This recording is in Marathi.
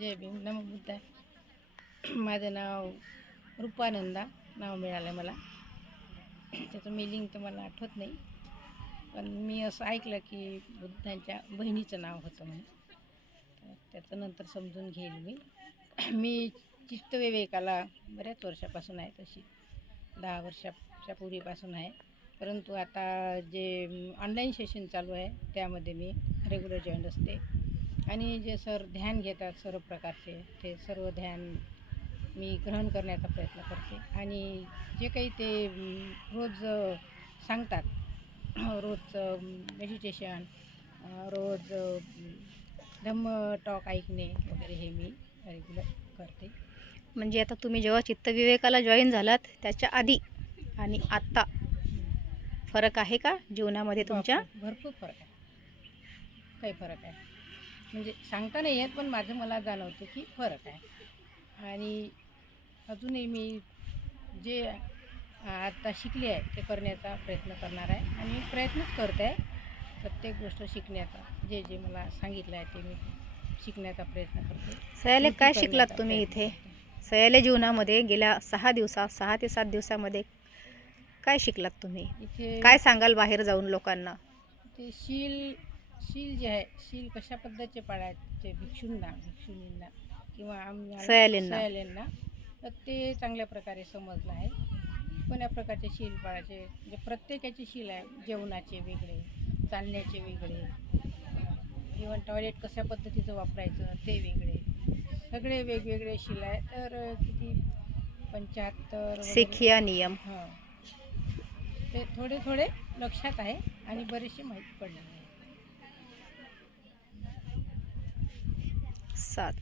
जय भीम, नमो बुद्धाय. माझं नाव रूपानंदा नाव मिळालं मला. त्याचं मिलिंग तर मला आठवत नाही, पण मी असं ऐकलं की बुद्धांच्या बहिणीचं नाव होतं म्हणून. तर त्याचं नंतर समजून घेईल मी. मी चित्तविवेकाला बऱ्याच वर्षापासून आहे, तशी 10 वर्षाच्या पूर्वीपासून आहे. परंतु आता जे ऑनलाईन सेशन चालू आहे त्यामध्ये मी रेग्युलर जॉईन असते. आणि जे सर ध्यान घेतात सर्व प्रकारचे, ते सर्व ध्यान मी ग्रहण करण्याचा प्रयत्न करते. आणि जे काही ते रोज सांगतात, रोज मेडिटेशन, रोज धम्म टॉक ऐकणे वगैरे हे मी रेग्युलर करते. म्हणजे आता तुम्ही जेव्हा चित्तविवेकाला जॉईन झालात त्याच्या आधी आणि आत्ता फरक आहे का जीवनामध्ये तुमच्या? भरपूर फरक आहे, काही फरक आहे. म्हणजे सांगता नाही येत, पण माझं मला जाणवतं की फरक आहे. आणि अजूनही मी जे आता शिकले आहे ते करण्याचा प्रयत्न करणार आहे. आणि मी प्रयत्नच करत आहे प्रत्येक गोष्ट शिकण्याचा. जे जे मला सांगितलं आहे ते मी शिकण्याचा प्रयत्न करते. सयाले काय शिकलात तुम्ही इथे? सयाले जीवनामध्ये गेल्या 6 ते 7 दिवसामध्ये काय शिकलात तुम्ही? इथे काय सांगाल बाहेर जाऊन लोकांना? ते शील जे आहे, शील कशा पद्धतीचे पाळायचे भिक्षुणींना किंवा आम्हाला सयालेंना, तर ते चांगल्या प्रकारे समजलं आहे. कोण्या प्रकारचे शील पाळायचे, म्हणजे प्रत्येकाचे शील आहे. जेवणाचे वेगळे, चालण्याचे वेगळे, इव्हन टॉयलेट कशा पद्धतीचं वापरायचं ते वेगळे, सगळे वेगवेगळे शील आहे. तर किती 75 सिखिया नियम. हां, ते थोडे थोडे लक्षात आहे आणि बरेचसे माहीत पडले आहे. सात.